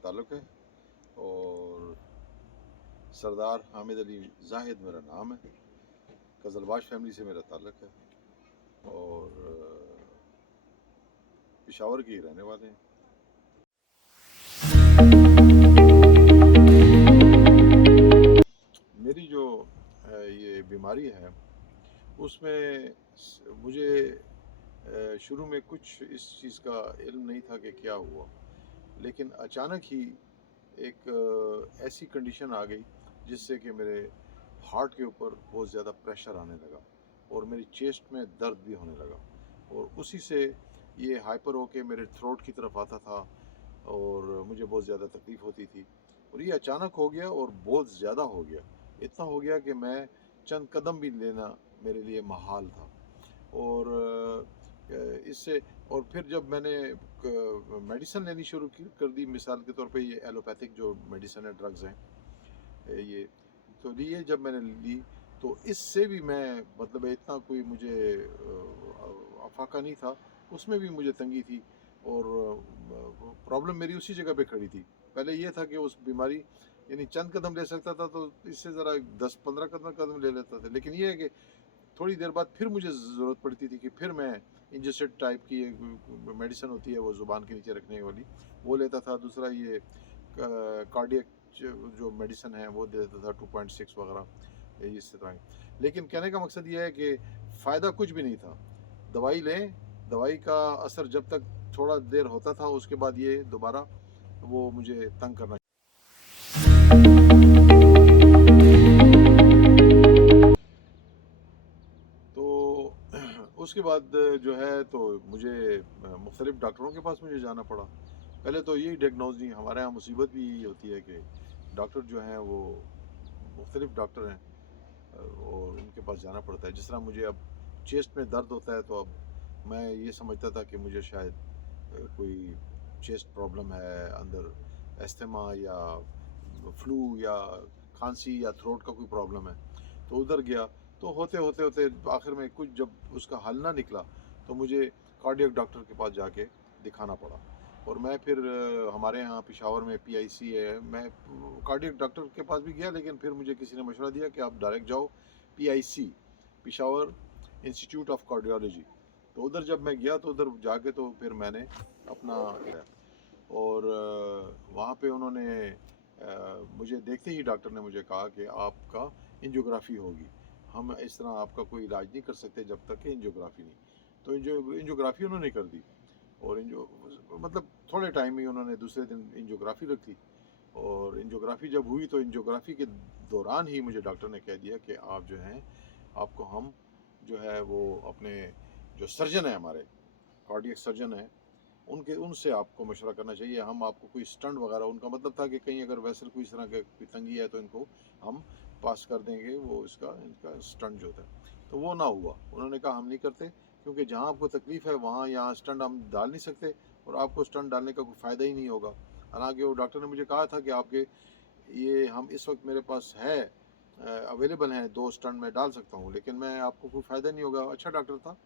ताल्लुक़ है और सरदार हामिद अली ज़ाहिद मेरा नाम है। कज़लबाश फैमिली से मेरा ताल्लुक़ है और पेशावर के ही रहने वाले हैं। मेरी जो ये बीमारी है उसमें मुझे शुरू में कुछ इस चीज़ का इल्म नहीं था कि क्या हुआ, लेकिन अचानक ही एक ऐसी कंडीशन आ गई जिससे कि मेरे हार्ट के ऊपर बहुत ज़्यादा प्रेशर आने लगा और मेरी चेस्ट में दर्द भी होने लगा और उसी से ये हाइपर होके मेरे थ्रोट की तरफ आता था और मुझे बहुत ज़्यादा तकलीफ़ होती थी और ये अचानक हो गया और बहुत ज़्यादा हो गया। इतना हो गया कि मैं चंद कदम भी लेना मेरे लिए महाल था और इससे और फिर जब मैंने मेडिसिन लेनी शुरू कर दी, मिसाल के तौर पे ये एलोपैथिक जो मेडिसिन है, ड्रग्स हैं ये, तो लिए जब मैंने ली तो इससे भी मैं मतलब इतना कोई मुझे अफाका नहीं था, उसमें भी मुझे तंगी थी और प्रॉब्लम मेरी उसी जगह पे खड़ी थी। पहले ये था कि उस बीमारी यानी चंद कदम ले सकता था तो इससे ज़रा 10-15 कदम ले लेता था, लेकिन ये है कि थोड़ी देर बाद फिर मुझे ज़रूरत पड़ती थी कि फिर मैं इंजेक्शन टाइप की एक मेडिसिन होती है वो ज़ुबान के नीचे रखने वाली, वो लेता था। दूसरा ये कार्डियक जो मेडिसिन है वो दे देता था 2.6 वगैरह इस तरह की। लेकिन कहने का मकसद ये है कि फ़ायदा कुछ भी नहीं था। दवाई लें, दवाई का असर जब तक थोड़ा देर होता था उसके बाद ये दोबारा वो मुझे तंग करना। तो उसके बाद जो है तो मुझे मुख्तलिफ डॉक्टरों के पास मुझे जाना पड़ा। पहले तो यही डायग्नोज नहीं, हमारे यहाँ मुसीबत भी यही होती है कि डॉक्टर जो हैं वो मुख्तलिफ डॉक्टर हैं और उनके पास जाना पड़ता है। जिस तरह मुझे अब चेस्ट में दर्द होता है तो अब मैं ये समझता था कि मुझे शायद कोई चेस्ट प्रॉब्लम है, अंदर एस्थमा या फ्लू या खांसी या थ्रोट का कोई प्रॉब्लम है, तो उधर गया तो होते होते होते आखिर में कुछ जब उसका हल ना निकला तो मुझे कार्डियक डॉक्टर के पास जाके दिखाना पड़ा और मैं फिर हमारे यहाँ पेशावर में पीआईसी है, मैं कार्डियक डॉक्टर के पास भी गया, लेकिन फिर मुझे किसी ने मशवरा दिया कि आप डायरेक्ट जाओ PIC, Peshawar institute of cardiology. तो उधर जब मैं गया तो उधर जाके तो फिर मैंने अपना और वहाँ पे उन्होंने मुझे देखते ही डॉक्टर ने मुझे कहा कि आपका एंजियोग्राफी होगी, हम इस तरह आपका कोई इलाज नहीं कर सकते जब तक कि एंजियोग्राफी नहीं। तो एंजियोग्राफी उन्होंने कर दी और एंजियो मतलब थोड़े टाइम में उन्होंने दूसरे दिन एंजियोग्राफी रख ली और एंजियोग्राफी जब हुई तो एंजियोग्राफी के दौरान ही मुझे डॉक्टर ने कह दिया कि आप जो हैं, आपको हम जो है वो अपने जो सर्जन है, हमारे कार्डियक सर्जन है, उनके उनसे आपको मशवरा करना चाहिए, हम आपको कोई स्टंट वगैरह, उनका मतलब था कि कहीं अगर वैसे कोई इस तरह की तंगी है तो इनको हम पास कर देंगे वो इसका इनका स्टंट जो होता है। तो वो ना हुआ, उन्होंने कहा हम नहीं करते क्योंकि जहाँ आपको तकलीफ़ है वहाँ यहाँ स्टंट हम डाल नहीं सकते और आपको स्टंट डालने का कोई फ़ायदा ही नहीं होगा। हालांकि वो डॉक्टर ने मुझे कहा था कि आपके ये हम इस वक्त मेरे पास है अवेलेबल हैं, 2 स्टंट मैं डाल सकता हूँ, लेकिन मैं आपको कोई फ़ायदा नहीं होगा। अच्छा डॉक्टर था।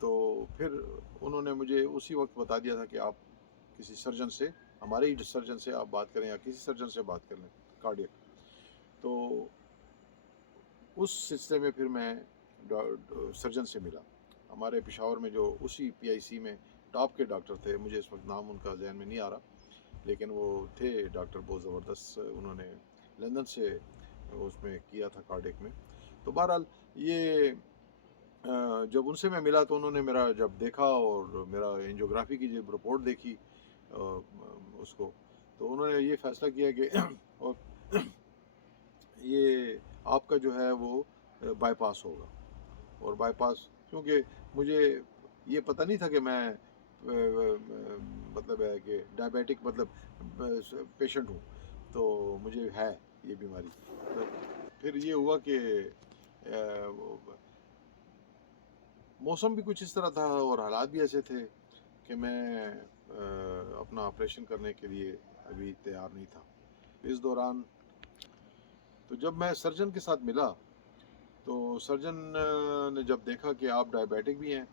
तो फिर उन्होंने मुझे उसी वक्त बता दिया था कि आप किसी सर्जन से, हमारे ही सर्जन से आप बात करें या किसी सर्जन से बात कर लें कार्डियक। तो उस सिलसिले में फिर मैं सर्जन से मिला हमारे पेशावर में, जो उसी पीआईसी में टॉप के डॉक्टर थे, मुझे इस वक्त नाम उनका जहन में नहीं आ रहा, लेकिन वो थे डॉक्टर बहुत ज़बरदस्त, उन्होंने लंदन से उसमें किया था कार्डियक में। तो बहरहाल ये जब उनसे मैं मिला तो उन्होंने मेरा जब देखा और मेरा एंजियोग्राफी की जब रिपोर्ट देखी उसको, तो उन्होंने ये फैसला किया कि और ये आपका जो है वो बाईपास होगा। और बाईपास क्योंकि मुझे ये पता नहीं था कि मैं मतलब है कि डायबिटिक मतलब पेशेंट हूँ, तो मुझे है ये बीमारी। तो फिर ये हुआ कि मौसम भी कुछ इस तरह था और हालात भी ऐसे थे कि मैं अपना ऑपरेशन करने के लिए अभी तैयार नहीं था। इस दौरान तो जब मैं सर्जन के साथ मिला तो सर्जन ने जब देखा कि आप डायबिटिक भी हैं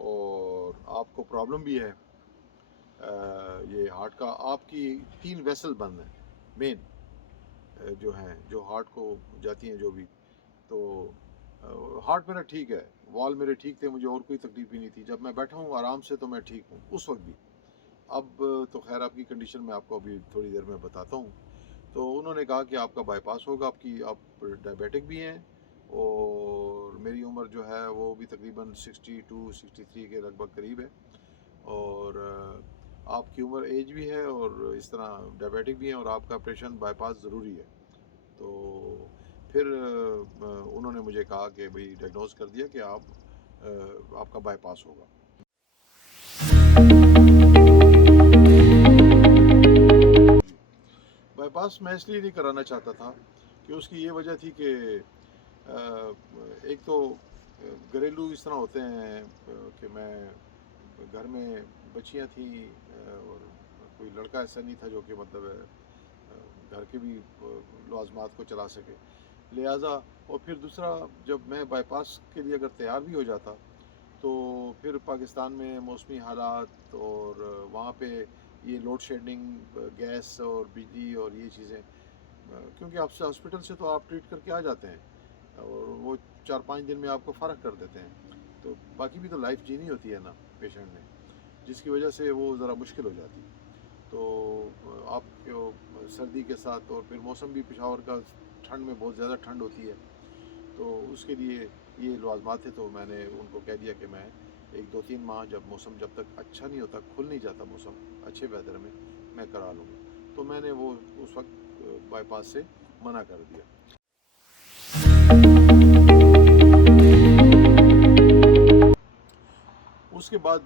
और आपको प्रॉब्लम भी है, ये हार्ट का आपकी 3 वेसल बंद हैं मेन, जो हैं जो हार्ट को जाती हैं जो भी। तो हार्ट मेरा ठीक है, वॉल मेरे ठीक थे, मुझे और कोई तकलीफ भी नहीं थी। जब मैं बैठा हूँ आराम से तो मैं ठीक हूँ उस वक्त भी। अब तो खैर आपकी कंडीशन मैं आपको अभी थोड़ी देर में बताता हूँ। तो उन्होंने कहा कि आपका बाईपास होगा, आप डायबिटिक भी हैं और मेरी उम्र जो है वो भी तकरीबन 62-63 के लगभग करीब है, और आपकी उम्र एज भी है और इस तरह डायबिटिक भी हैं और आपका ऑपरेशन बाईपास ज़रूरी है। तो फिर उन्होंने मुझे कहा कि भाई डायग्नोज कर दिया कि आपका बाईपास होगा। बाईपास मैं इसलिए नहीं कराना चाहता था कि उसकी ये वजह थी कि एक तो घरेलू इस तरह होते हैं कि मैं घर में बच्चियां थी और कोई लड़का ऐसा नहीं था जो कि मतलब घर के भी लाज़मात को चला सके, लिहाजा। और फिर दूसरा, जब मैं बाईपास के लिए अगर तैयार भी हो जाता तो फिर पाकिस्तान में मौसमी हालात और वहाँ पे ये लोड शेडिंग, गैस और बिजली और ये चीज़ें, क्योंकि आपसे हॉस्पिटल से तो आप ट्रीट करके आ जाते हैं और वो 4-5 दिन में आपको फ़र्क कर देते हैं, तो बाकी भी तो लाइफ जीनी होती है ना पेशेंट ने, जिसकी वजह से वो ज़रा मुश्किल हो जाती। तो आपको सर्दी के साथ और फिर मौसम भी पेशावर का ठंड में बहुत ज़्यादा ठंड होती है, तो उसके लिए ये लाज़मात थे। तो मैंने उनको कह दिया कि मैं 1-2-3 माह, जब मौसम जब तक अच्छा नहीं होता, खुल नहीं जाता मौसम अच्छे वेदर में, मैं करा लूँगा। तो मैंने वो उस वक्त बाईपास से मना कर दिया। उसके बाद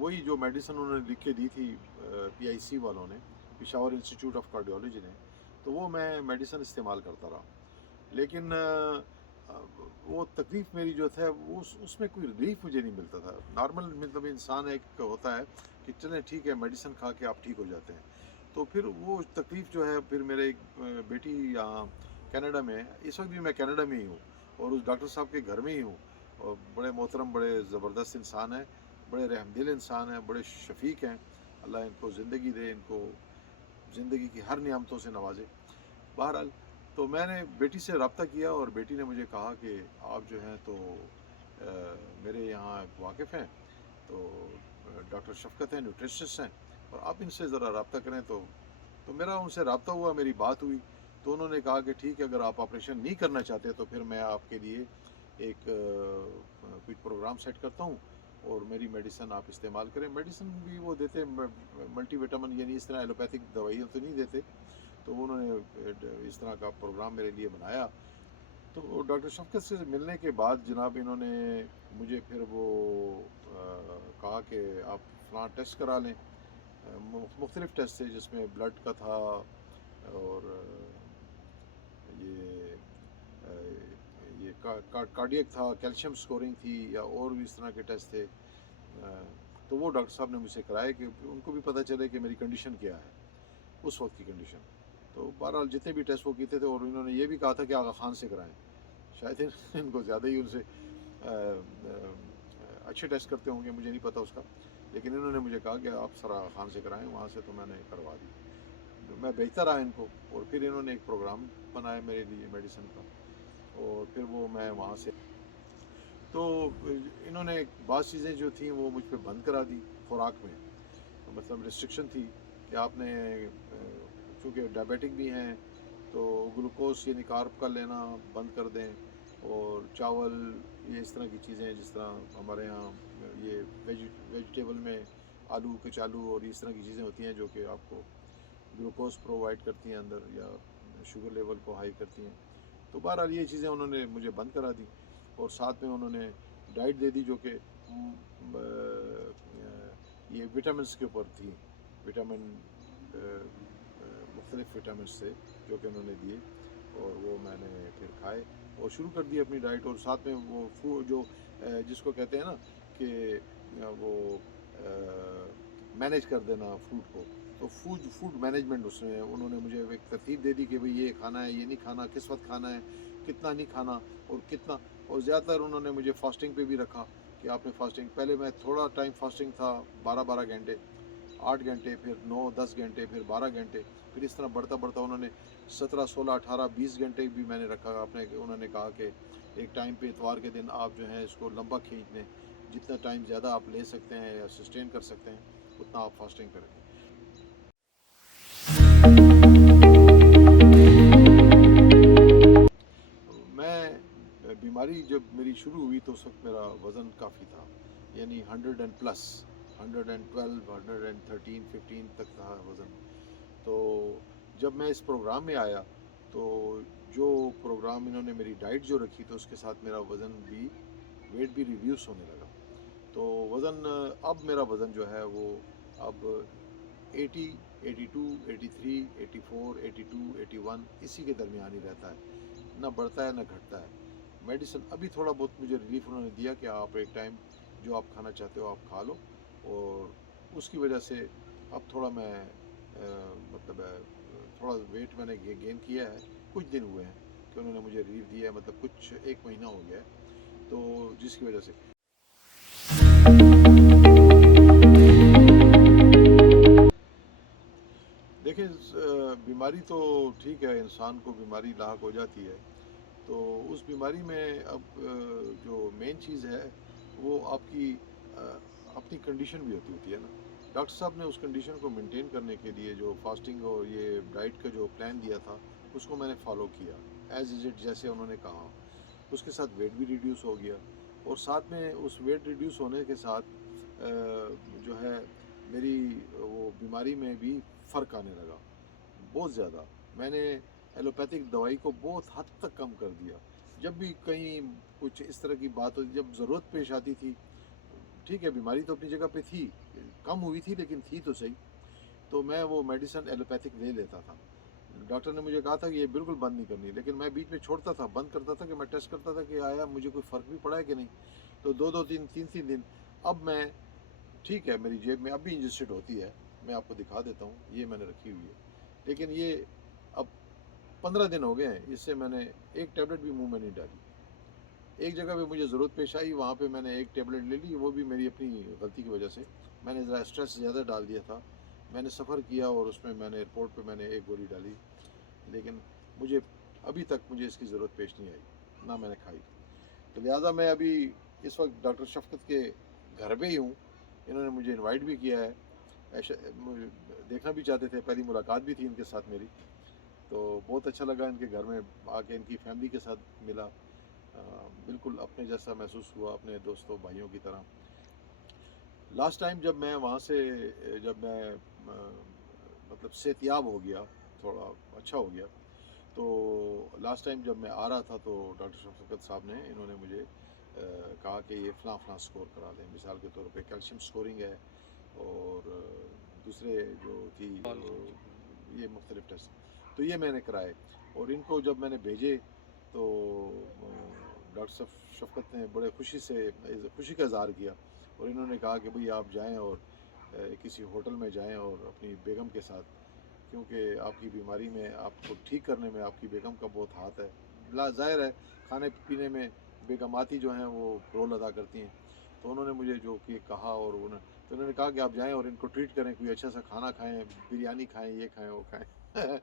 वही जो मेडिसिन उन्होंने लिख के दी थी PIC वालों ने, पेशावर इंस्टीट्यूट ऑफ कार्डियोलॉजी ने, तो वो मैं मेडिसिन इस्तेमाल करता रहा। लेकिन वो तकलीफ़ मेरी जो था वो उसमें कोई रिलीफ मुझे नहीं मिलता था। नॉर्मल मतलब इंसान एक होता है कि चलें ठीक है, मेडिसिन खा के आप ठीक हो जाते हैं। तो फिर वो तकलीफ़ जो है, फिर मेरे एक बेटी यहाँ कनाडा में है, इस वक्त भी मैं कनाडा में ही हूँ और उस डॉक्टर साहब के घर में ही हूँ, और बड़े मोहतरम, बड़े ज़बरदस्त इंसान हैं, बड़े रहमदिल इंसान हैं, बड़े शफीक हैं। अल्लाह इनको ज़िंदगी दे, इनको ज़िंदगी की हर नियामतों से नवाजे। बहरहाल, तो मैंने बेटी से रब्ता किया और बेटी ने मुझे कहा कि आप जो हैं तो मेरे यहाँ वाकिफ़ हैं, तो डॉक्टर शफ़क़त हैं, न्यूट्रिशनिस्ट हैं, और आप इनसे ज़रा रब्ता करें। तो मेरा उनसे रब्ता हुआ, मेरी बात हुई, तो उन्होंने कहा कि ठीक है, अगर आप ऑपरेशन नहीं करना चाहते तो फिर मैं आपके लिए एक कोई प्रोग्राम सेट करता हूँ और मेरी मेडिसिन आप इस्तेमाल करें। मेडिसिन भी वो देते मल्टीविटामिन, यानी इस तरह एलोपैथिक दवाइयाँ तो नहीं देते। तो उन्होंने इस तरह का प्रोग्राम मेरे लिए बनाया। तो डॉक्टर शफ़क़त से मिलने के बाद जनाब, इन्होंने मुझे फिर वो कहा कि आप फ़लाँ टेस्ट करा लें। मुख्तलिफ़ टेस्ट थे जिसमें ब्लड का था और ये अ, ये कार्डियक था, कैल्शियम स्कोरिंग थी, या और भी इस तरह के टेस्ट थे। तो वो डॉक्टर साहब ने मुझसे कराए कि उनको भी पता चले कि मेरी कंडीशन क्या है, उस वक्त की कंडीशन। तो बहरहाल जितने भी टेस्ट वो किए थे, और इन्होंने ये भी कहा था कि आगा खान से कराएं। शायद इनको ज़्यादा ही उनसे अच्छे टेस्ट करते होंगे, मुझे नहीं पता उसका, लेकिन इन्होंने मुझे कहा कि आप सर आगा खान से कराएं वहाँ से। तो मैंने करवा दी, तो मैं भेजता रहा इनको, और फिर इन्होंने एक प्रोग्राम बनाया मेरे लिए मेडिसिन का, और फिर वो मैं वहाँ से। तो इन्होंने बात चीज़ें जो थी वो मुझ पर बंद करा दी खुराक में, तो मतलब रिस्ट्रिक्शन थी कि आपने चूँकि डायबिटिक भी हैं तो ग्लूकोज यानी कार्ब का लेना बंद कर दें, और चावल, ये इस तरह की चीज़ें, जिस तरह हमारे यहाँ ये वेजिटेबल में आलू, कचालू और इस तरह की चीज़ें होती हैं जो कि आपको ग्लूकोज प्रोवाइड करती हैं अंदर, या शुगर लेवल को हाई करती हैं। तो बहरहाल ये चीज़ें उन्होंने मुझे बंद करा दी, और साथ में उन्होंने डाइट दे दी जो कि ये विटामिन्स के ऊपर थी। विटामिन मुख्तलिफ़ विटामिन्स थे जो कि उन्होंने दिए, और वो मैंने फिर खाए और शुरू कर दी अपनी डाइट। और साथ में वो फूड जो जिसको कहते हैं ना कि वो मैनेज कर देना फूड को, तो फूड मैनेजमेंट, उसमें उन्होंने मुझे एक तरतीब दे दी कि भाई ये खाना है, ये नहीं खाना, किस वक्त खाना है, कितना नहीं खाना, और कितना। और ज़्यादातर उन्होंने मुझे फास्टिंग पे भी रखा कि आपने फास्टिंग, पहले मैं थोड़ा टाइम फास्टिंग था 12-12 घंटे, 8 घंटे, फिर 9-10 घंटे, फिर 12 घंटे, फिर इस तरह बढ़ता बढ़ता उन्होंने 17, 16, 18, 20 घंटे भी मैंने रखा अपने। उन्होंने कहा कि एक टाइम पे इतवार के दिन आप जो है इसको लंबा खींच लें, जितना टाइम ज़्यादा आप ले सकते हैं या सस्टेन कर सकते हैं उतना आप फास्टिंग करें। मैं बीमारी जब मेरी शुरू हुई तो उस वक्त मेरा वज़न काफ़ी था, यानी 100 एंड प्लस, 112, 113, 15 तक था वज़न। तो जब मैं इस प्रोग्राम में आया तो जो प्रोग्राम इन्होंने मेरी डाइट जो रखी तो उसके साथ मेरा वज़न भी, वेट भी रिड्यूस होने लगा। तो वज़न, अब मेरा वज़न जो है वो अब 80, 82, 83, 84, 82, 81 इसी के दरमियान ही रहता है, ना बढ़ता है ना घटता है। मेडिसिन अभी थोड़ा बहुत मुझे रिलीफ उन्होंने दिया कि आप एक टाइम जो आप खाना चाहते हो आप खा लो, और उसकी वजह से अब थोड़ा मैं मतलब थोड़ा वेट मैंने गेन किया है। कुछ दिन हुए हैं कि उन्होंने मुझे रिलीफ दिया है, मतलब कुछ 1 महीना हो गया है, तो जिसकी वजह से देखिए बीमारी तो ठीक है, इंसान को बीमारी लाक हो जाती है। तो उस बीमारी में अब जो मेन चीज़ है वो आपकी अपनी कंडीशन भी होती है ना। डॉक्टर साहब ने उस कंडीशन को मेंटेन करने के लिए जो फास्टिंग और ये डाइट का जो प्लान दिया था उसको मैंने फॉलो किया एज इज इट, जैसे उन्होंने कहा। उसके साथ वेट भी रिड्यूस हो गया, और साथ में उस वेट रिड्यूस होने के साथ जो है मेरी वो बीमारी में भी फ़र्क आने लगा बहुत ज़्यादा। मैंने एलोपैथिक दवाई को बहुत हद तक कम कर दिया। जब भी कहीं कुछ इस तरह की बात होती, जब ज़रूरत पेश आती थी, ठीक है बीमारी तो अपनी जगह पे थी, कम हुई थी लेकिन थी तो सही, तो मैं वो मेडिसिन एलोपैथिक ले लेता था। डॉक्टर ने मुझे कहा था कि ये बिल्कुल बंद नहीं करनी, लेकिन मैं बीच में छोड़ता था, बंद करता था कि मैं टेस्ट करता था कि आया मुझे कोई फ़र्क भी पड़ा है कि नहीं। तो 2-2, 3-3 दिन अब मैं, ठीक है मेरी जेब में अब भी इंजेस्टेड होती है, मैं आपको दिखा देता हूँ, ये मैंने रखी हुई है, लेकिन ये अब 15 दिन हो गए हैं, इससे मैंने एक टैबलेट भी मुंह में नहीं डाली। एक जगह पे मुझे ज़रूरत पेश आई, वहाँ पे मैंने एक टैबलेट ले ली, वो भी मेरी अपनी गलती की वजह से। मैंने ज़रा स्ट्रेस ज़्यादा डाल दिया था, मैंने सफ़र किया और उसमें मैंने एयरपोर्ट पे मैंने एक गोली डाली, लेकिन मुझे अभी तक मुझे इसकी ज़रूरत पेश नहीं आई, ना मैंने खाई। तो लिहाजा मैं अभी इस वक्त डॉक्टर शफ़क़त के घर पे ही हूँ। इन्होंने मुझे इनवाइट भी किया है, ऐसे मुझे देखना भी चाहते थे, पहली मुलाकात भी थी इनके साथ मेरी। तो बहुत अच्छा लगा इनके घर में आके, इनकी फैमिली के साथ मिला। बिल्कुल अपने जैसा महसूस हुआ, अपने दोस्तों भाइयों की तरह। लास्ट टाइम जब मैं वहाँ से जब मैं मतलब सेहतियाब हो गया, थोड़ा अच्छा हो गया, तो लास्ट टाइम जब मैं आ रहा था तो डॉक्टर शफकत साहब ने, इन्होंने मुझे कहा कि ये फ़लाँ फ़लाँ स्कोर करा लें। मिसाल के तौर पे कैल्शियम स्कोरिंग है, और दूसरे जो थी ये मुख्तलिफ टेस्ट, तो ये मैंने कराए। और इनको जब मैंने भेजे तो डॉक्टर शफकत ने बड़े खुशी का इज़हार किया, और इन्होंने कहा कि भाई आप जाएं और किसी होटल में जाएं और अपनी बेगम के साथ, क्योंकि आपकी बीमारी में आपको ठीक करने में आपकी बेगम का बहुत हाथ है। ला ज़ाहिर है खाने पीने में बेगमाती जो हैं वो रोल अदा करती हैं। तो उन्होंने मुझे जो कि कहा, और तो उन्होंने कहा कि आप जाएं और इनको ट्रीट करें, कोई अच्छा सा खाना खाएं, बिरयानी खाएं, ये खाएं वो खाएं।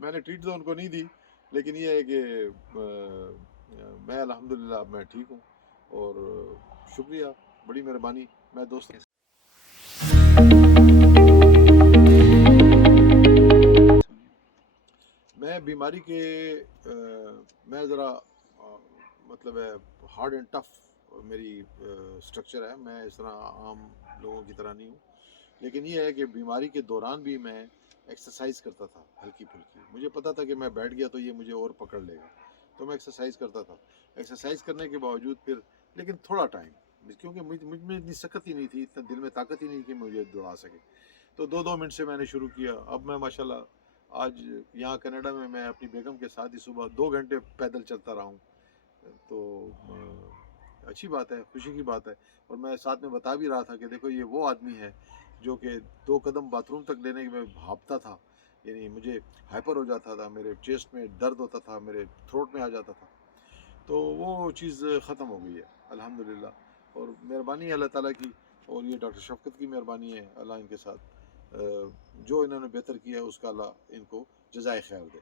मैंने ट्रीट तो उनको नहीं दी, लेकिन ये है कि मैं अल्हम्दुलिल्लाह मैं ठीक हूँ, और शुक्रिया, बड़ी मेहरबानी। मैं दोस्त मैं बीमारी के मैं ज़रा मतलब है हार्ड एंड टफ मेरी स्ट्रक्चर है, मैं इस तरह आम लोगों की तरह नहीं हूँ। लेकिन ये है कि बीमारी के दौरान भी मैं एक्सरसाइज करता था हल्की फुल्की। मुझे पता था कि मैं बैठ गया तो ये मुझे और पकड़ लेगा, तो मैं एक्सरसाइज करता था। एक्सरसाइज करने के बावजूद फिर, लेकिन थोड़ा टाइम, क्योंकि मुझ में इतनी सख्त ही नहीं थी, इतना दिल में ताकत ही नहीं कि मुझे दौड़ा सके, तो 2-2 मिनट से मैंने शुरू किया। अब मैं माशाल्लाह आज यहाँ कनाडा में मैं अपनी बेगम के साथ ही सुबह 2 घंटे पैदल चलता रहा हूँ। तो अच्छी बात है, खुशी की बात है। और मैं साथ में बता भी रहा था कि देखो ये वो आदमी है जो कि 2 कदम बाथरूम तक लेने में भापता था, यानी मुझे हाइपर हो जाता था, मेरे चेस्ट में दर्द होता था, मेरे थ्रोट में आ जाता था। तो वो चीज़ ख़त्म हो गई है अल्हम्दुलिल्लाह, और मेहरबानी है अल्लाह ताला की, और ये डॉक्टर शफ़क़त की मेहरबानी है, अल्लाह इनके साथ जो इन्होंने बेहतर किया है उसका अल्लाह इनको जज़ाए खैर दे।